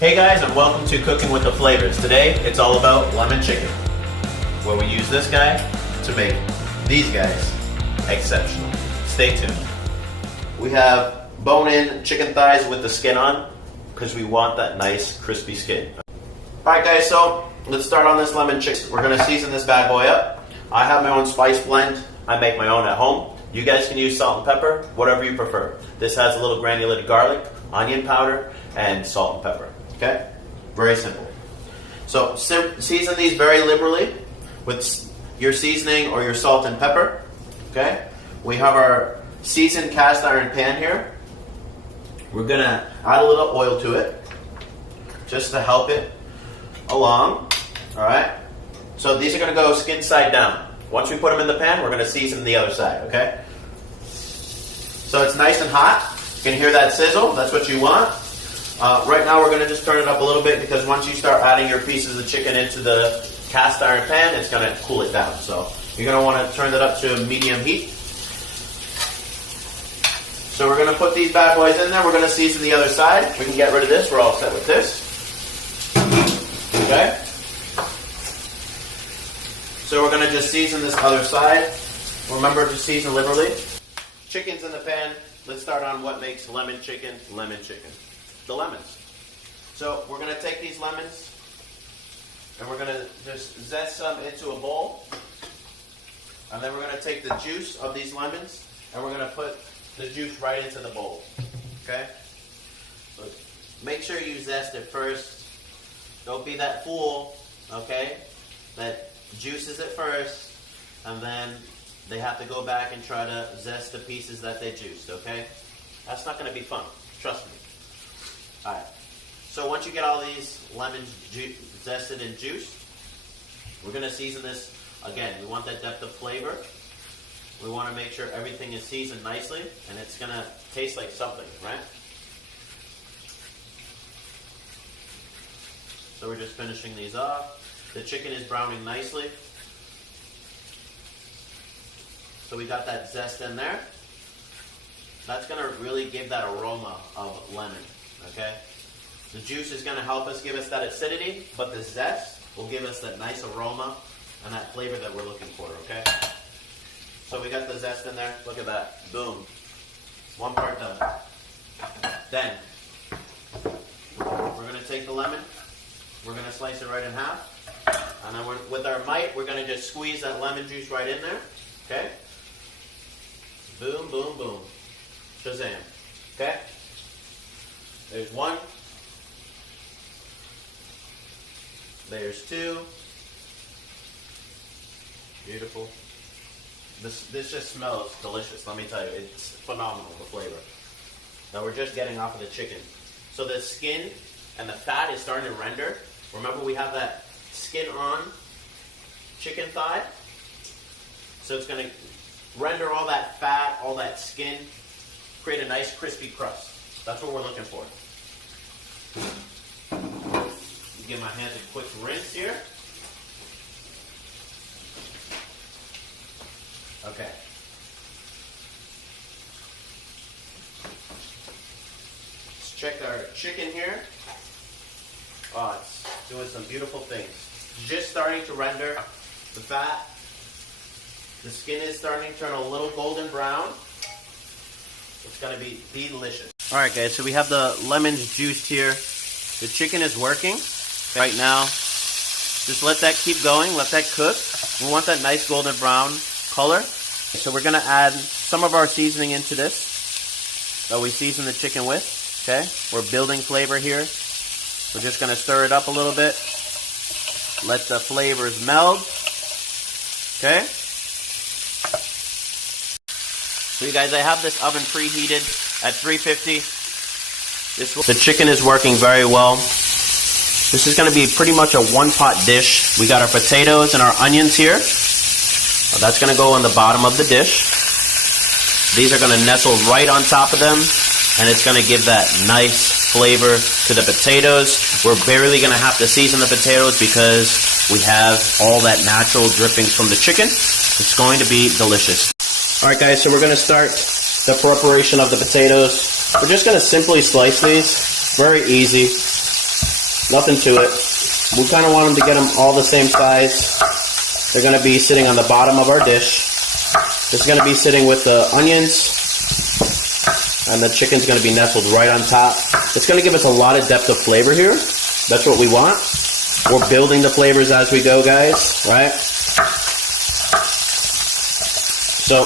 Hey guys, and welcome to Cooking with the Flavors. Today, it's all about lemon chicken, where we use this guy to make these guys exceptional. Stay tuned. We have bone-in chicken thighs with the skin on, because we want that nice, crispy skin. Alright guys, so let's start on this lemon chicken. We're going to season this bad boy up. I have my own spice blend. I make my own at home. You guys can use salt and pepper, whatever you prefer. This has a little granulated garlic, onion powder, and salt and pepper. Okay? Very simple. So season these very liberally with your seasoning or your salt and pepper. Okay? We have our seasoned cast iron pan here. We're going to add a little oil to it just to help it along. Alright? So these are going to go skin side down. Once we put them in the pan, we're going to season the other side. Okay? So it's nice and hot. You can hear that sizzle. That's what you want. Right now we're going to just turn it up a little bit because once you start adding your pieces of chicken into the cast iron pan, it's going to cool it down. So you're going to want to turn it up to medium heat. So we're going to put these bad boys in there. We're going to season the other side. We can get rid of this. We're all set with this. Okay? So we're going to just season this other side. Remember to season liberally. Chicken's in the pan. Let's start on what makes lemon chicken. The lemons. So we're going to take these lemons and we're going to just zest some into a bowl. And then we're going to take the juice of these lemons and we're going to put the juice right into the bowl. Okay? So make sure you zest it first. Don't be that fool, okay, that juices it first and then they have to go back and try to zest the pieces that they juiced, okay? That's not going to be fun. Trust me. Alright, so once you get all these lemons zested and juiced, we're going to season this again. We want that depth of flavor. We want to make sure everything is seasoned nicely and it's going to taste like something, right? So we're just finishing these off. The chicken is browning nicely. So we got that zest in there. That's going to really give that aroma of lemon. Okay? The juice is going to help us give us that acidity, but the zest will give us that nice aroma and that flavor that we're looking for, okay? So we got the zest in there. Look at that. Boom. One part done. Then, we're going to take the lemon. We're going to slice it right in half. And then with our mite, we're going to just squeeze that lemon juice right in there. Okay? Boom, boom, boom. Shazam. Okay? There's one. There's two. Beautiful. This just smells delicious, let me tell you. It's phenomenal, the flavor that we're just getting off of the chicken. So the skin and the fat is starting to render. Remember, we have that skin on chicken thigh. So it's going to render all that fat, all that skin, create a nice crispy crust. That's what we're looking for. Give my hands a quick rinse here. Okay. Let's check our chicken here. Oh, it's doing some beautiful things. Just starting to render the fat. The skin is starting to turn a little golden brown. It's going to be delicious. Alright guys, so we have the lemons juiced here. The chicken is working right now. Just let that keep going, let that cook. We want that nice golden brown color. So we're going to add some of our seasoning into this that we season the chicken with. Okay, we're building flavor here. We're just going to stir it up a little bit. Let the flavors meld. Okay. So you guys, I have this oven preheated at 350. The chicken is working very well. This is going to be pretty much a one-pot dish. We got our potatoes and our onions here. That's going to go on the bottom of the dish. These are going to nestle right on top of them, and it's going to give that nice flavor to the potatoes. We're barely going to have to season the potatoes because we have all that natural drippings from the chicken. It's going to be delicious. Alright guys, so we're going to start the preparation of the potatoes. We're just going to simply slice these. Very easy. Nothing to it. We kind of want them to get them all the same size. They're going to be sitting on the bottom of our dish. This is going to be sitting with the onions, and the chicken's going to be nestled right on top. It's going to give us a lot of depth of flavor here. That's what we want. We're building the flavors as we go, guys, right? So,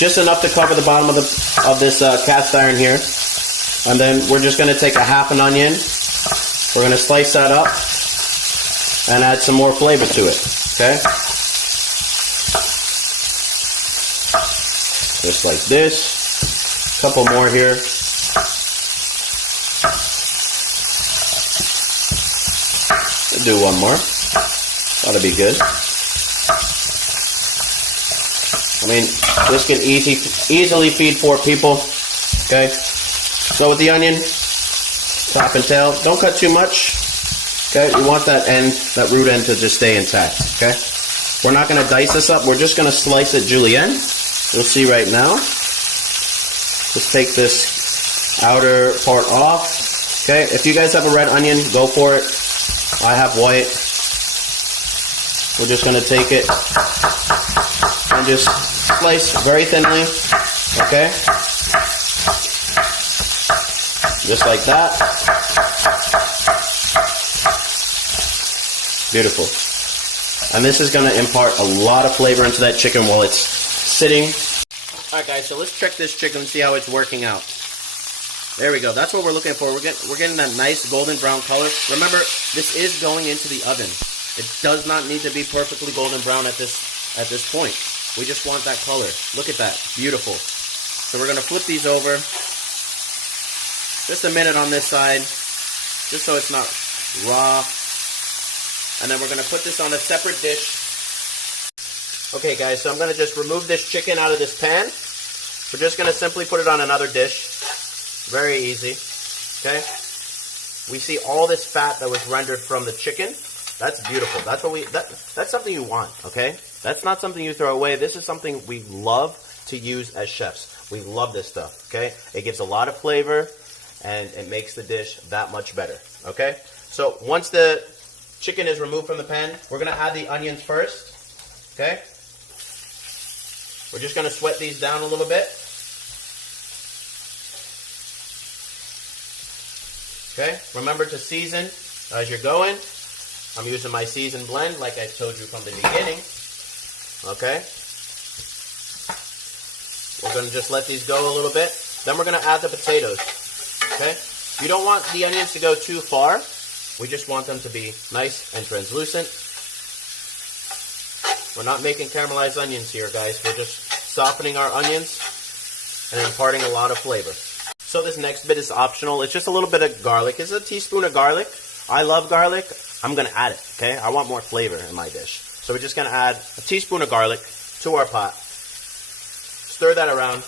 just enough to cover the bottom of this cast iron here. And then we're just going to take a half an onion. We're going to slice that up and add some more flavor to it, okay? Just like this. A couple more here. We'll do one more. That'll be good. I mean, this can easily feed 4 people, okay? So with the onion, top and tail, don't cut too much, okay? You want that root end to just stay intact, okay? We're not going to dice this up. We're just going to slice it julienne. You'll see right now. Just take this outer part off, okay? If you guys have a red onion, go for it. I have white. We're just going to take it and just slice very thinly, okay? Just like that. Beautiful. And this is going to impart a lot of flavor into that chicken while it's sitting. Alright guys, so let's check this chicken and see how it's working out. There we go. That's what we're looking for. We're getting that nice golden brown color. Remember, this is going into the oven. It does not need to be perfectly golden brown at this point. We just want that color. Look at that. Beautiful. So we're going to flip these over. Just a minute on this side, just so it's not raw. And then we're going to put this on a separate dish. Okay guys, so I'm going to just remove this chicken out of this pan. We're just going to simply put it on another dish. Very easy. Okay? We see all this fat that was rendered from the chicken. That's beautiful. That's what that's something you want, okay? That's not something you throw away. This is something we love to use as chefs. We love this stuff, okay? It gives a lot of flavor, and it makes the dish that much better, okay? So once the chicken is removed from the pan, we're going to add the onions first, okay? We're just going to sweat these down a little bit. Okay, remember to season as you're going. I'm using my seasoned blend like I told you from the beginning. Okay. We're going to just let these go a little bit. Then we're going to add the potatoes. Okay. You don't want the onions to go too far. We just want them to be nice and translucent. We're not making caramelized onions here, guys. We're just softening our onions and imparting a lot of flavor. So this next bit is optional. It's just a little bit of garlic. It's a teaspoon of garlic. I love garlic. I'm going to add it, okay? I want more flavor in my dish. So we're just going to add a teaspoon of garlic to our pot. Stir that around.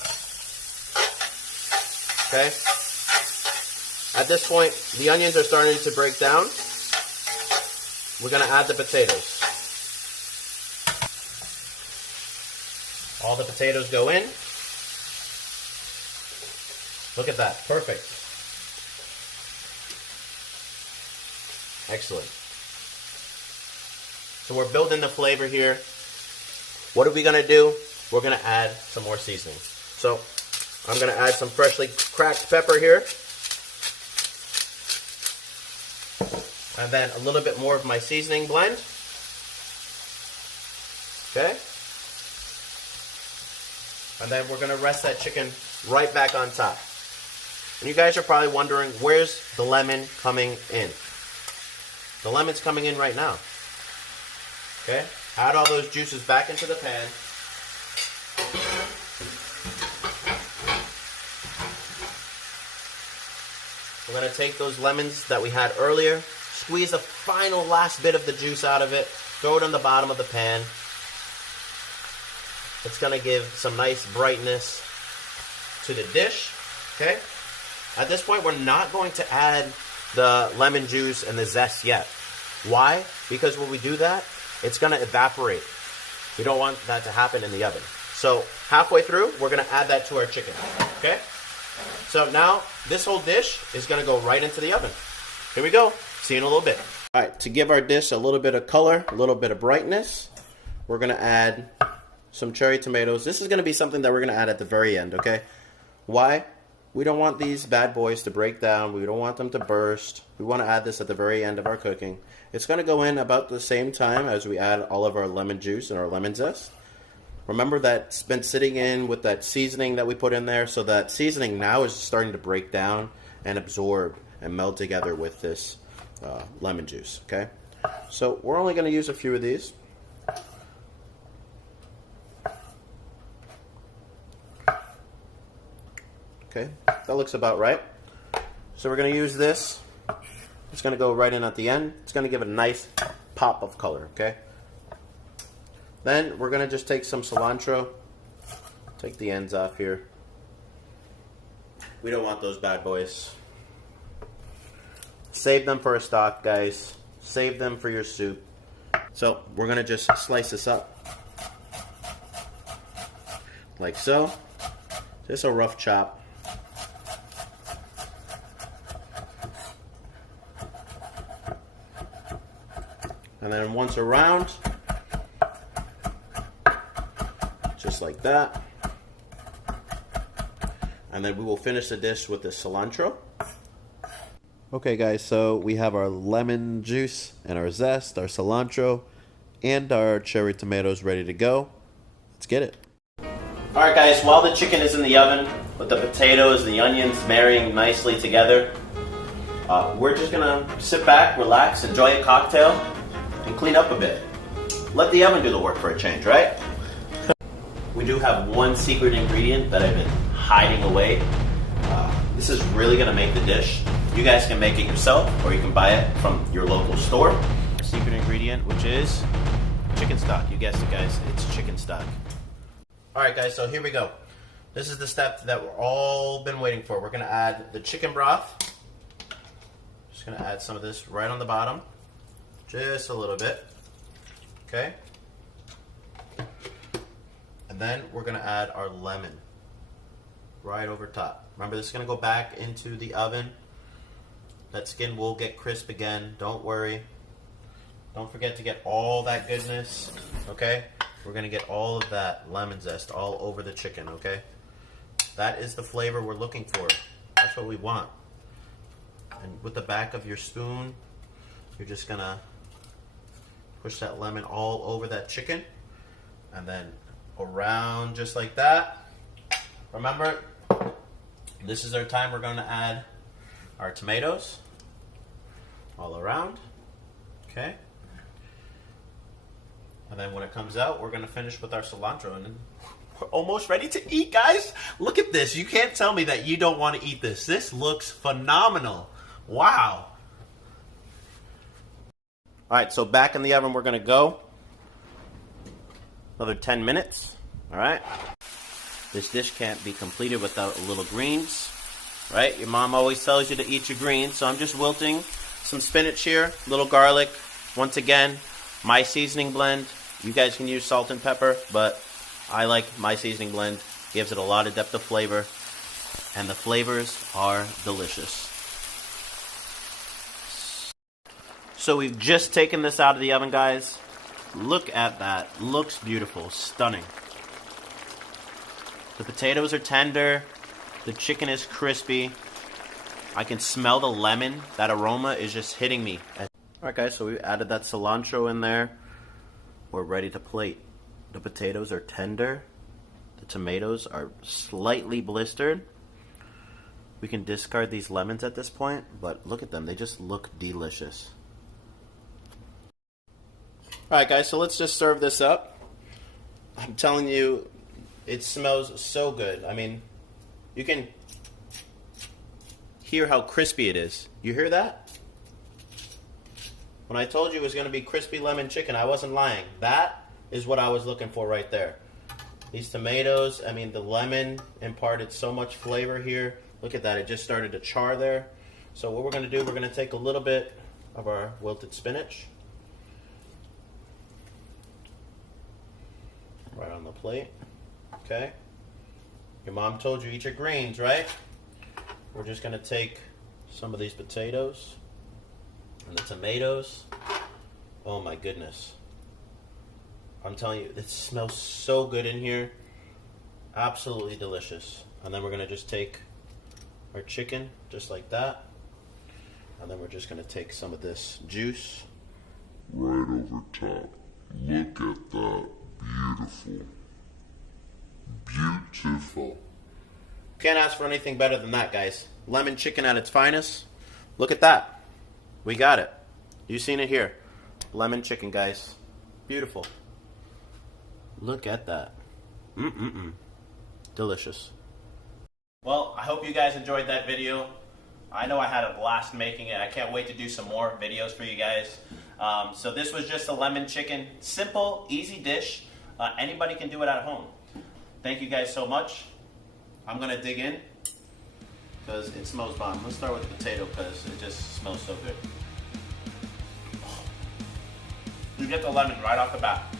Okay? At this point, the onions are starting to break down. We're going to add the potatoes. All the potatoes go in. Look at that. Perfect. Excellent. So we're building the flavor here. What are we going to do? We're going to add some more seasoning. So I'm going to add some freshly cracked pepper here. And then a little bit more of my seasoning blend. Okay. And then we're going to rest that chicken right back on top. And you guys are probably wondering, where's the lemon coming in? The lemon's coming in right now. Okay? Add all those juices back into the pan. We're going to take those lemons that we had earlier, squeeze the final last bit of the juice out of it, throw it on the bottom of the pan. It's going to give some nice brightness to the dish. Okay? At this point, we're not going to add the lemon juice and the zest yet. Why? Because when we do that, it's going to evaporate. We don't want that to happen in the oven. So halfway through, we're going to add that to our chicken. Okay? So now, this whole dish is going to go right into the oven. Here we go. See you in a little bit. All right, to give our dish a little bit of color, a little bit of brightness, we're gonna add some cherry tomatoes. This is gonna be something that we're gonna add at the very end, okay? Why? We don't want these bad boys to break down. We don't want them to burst. We want to add this at the very end of our cooking. It's going to go in about the same time as we add all of our lemon juice and our lemon zest. Remember that's been sitting in with that seasoning that we put in there, so that seasoning now is starting to break down and absorb and meld together with this lemon juice, okay? So we're only going to use a few of these. Okay, that looks about right. So we're going to use this. It's going to go right in at the end. It's going to give it a nice pop of color, okay? Then we're going to just take some cilantro. Take the ends off here. We don't want those bad boys. Save them for a stock, guys. Save them for your soup. So we're going to just slice this up. Like so. Just a rough chop. And then once around, just like that. And then we will finish the dish with the cilantro. Okay guys, so we have our lemon juice and our zest, our cilantro, and our cherry tomatoes ready to go. Let's get it. Alright guys, while the chicken is in the oven, with the potatoes and the onions marrying nicely together, we're just gonna sit back, relax, enjoy a cocktail, and clean up a bit. Let the oven do the work for a change, right? We do have one secret ingredient that I've been hiding away. This is really gonna make the dish. You guys can make it yourself, or you can buy it from your local store. A secret ingredient, which is chicken stock. You guessed it, guys, it's chicken stock. Alright guys, so here we go. This is the step that we're all been waiting for. We're gonna add the chicken broth. Just gonna add some of this right on the bottom. Just a little bit, okay? And then we're gonna add our lemon right over top. Remember, this is gonna go back into the oven. That skin will get crisp again, don't worry. Don't forget to get all that goodness, okay? We're gonna get all of that lemon zest all over the chicken, okay? That is the flavor we're looking for. That's what we want. And with the back of your spoon, you're just gonna push that lemon all over that chicken, and then around just like that. Remember, this is our time. We're going to add our tomatoes all around, okay? And then when it comes out, we're going to finish with our cilantro, and then we're almost ready to eat, guys. Look at this. You can't tell me that you don't want to eat this. This looks phenomenal. Wow. Alright, so back in the oven we're going to go. Another 10 minutes. Alright. This dish can't be completed without a little greens. Right? Your mom always tells you to eat your greens, so I'm just wilting some spinach here, a little garlic. Once again, my seasoning blend. You guys can use salt and pepper, but I like my seasoning blend. Gives it a lot of depth of flavor, and the flavors are delicious. So we've just taken this out of the oven, guys. Look at that. Looks beautiful. Stunning. The potatoes are tender. The chicken is crispy. I can smell the lemon. That aroma is just hitting me. Alright guys, so we added that cilantro in there. We're ready to plate. The potatoes are tender. The tomatoes are slightly blistered. We can discard these lemons at this point, but look at them. They just look delicious. Alright guys, so let's just serve this up. I'm telling you, it smells so good. I mean, you can hear how crispy it is. You hear that? When I told you it was going to be crispy lemon chicken, I wasn't lying. That is what I was looking for right there. These tomatoes, I mean, the lemon imparted so much flavor here. Look at that, it just started to char there. So what we're going to do, we're going to take a little bit of our wilted spinach. Right on the plate. Okay. Your mom told you eat your greens, right? We're just going to take some of these potatoes. And the tomatoes, oh my goodness. I'm telling you, it smells so good in here. Absolutely delicious. And then we're gonna just take our chicken, just like that. And then we're just gonna take some of this juice. Right over top. Look at that. Beautiful. Beautiful. Can't ask for anything better than that, guys. Lemon chicken at its finest. Look at that. We got it. You've seen it here. Lemon chicken, guys. Beautiful. Look at that. Delicious. Well, I hope you guys enjoyed that video. I know I had a blast making it. I can't wait to do some more videos for you guys. So this was just a lemon chicken. Simple, easy dish. Anybody can do it at home. Thank you guys so much. I'm going to dig in because it smells bomb. Let's start with the potato because it just smells so good. You get the lemon right off the bat.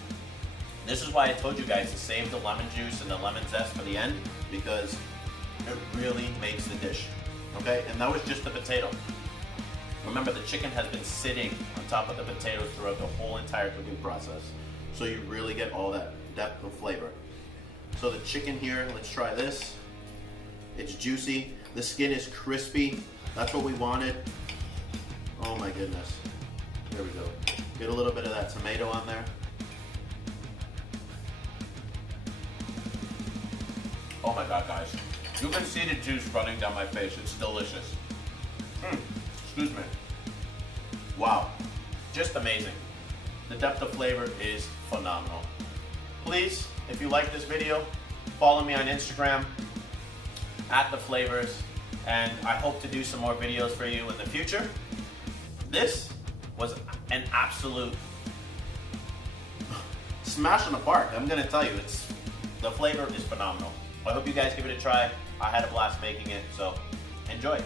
This is why I told you guys to save the lemon juice and the lemon zest for the end, because it really makes the dish. Okay, and that was just the potato. Remember, the chicken has been sitting on top of the potatoes throughout the whole entire cooking process. So you really get all that depth of flavor. So the chicken here, let's try this. It's juicy. The skin is crispy. That's what we wanted. Oh my goodness. There we go. Get a little bit of that tomato on there. Oh my God, guys. You can see the juice running down my face. It's delicious. Excuse me. Wow. Just amazing. The depth of flavor is phenomenal. Please, if you like this video, follow me on Instagram, @theflavors, and I hope to do some more videos for you in the future. This was an absolute smash in the park. I'm gonna tell you, the flavor is phenomenal. I hope you guys give it a try. I had a blast making it, so enjoy.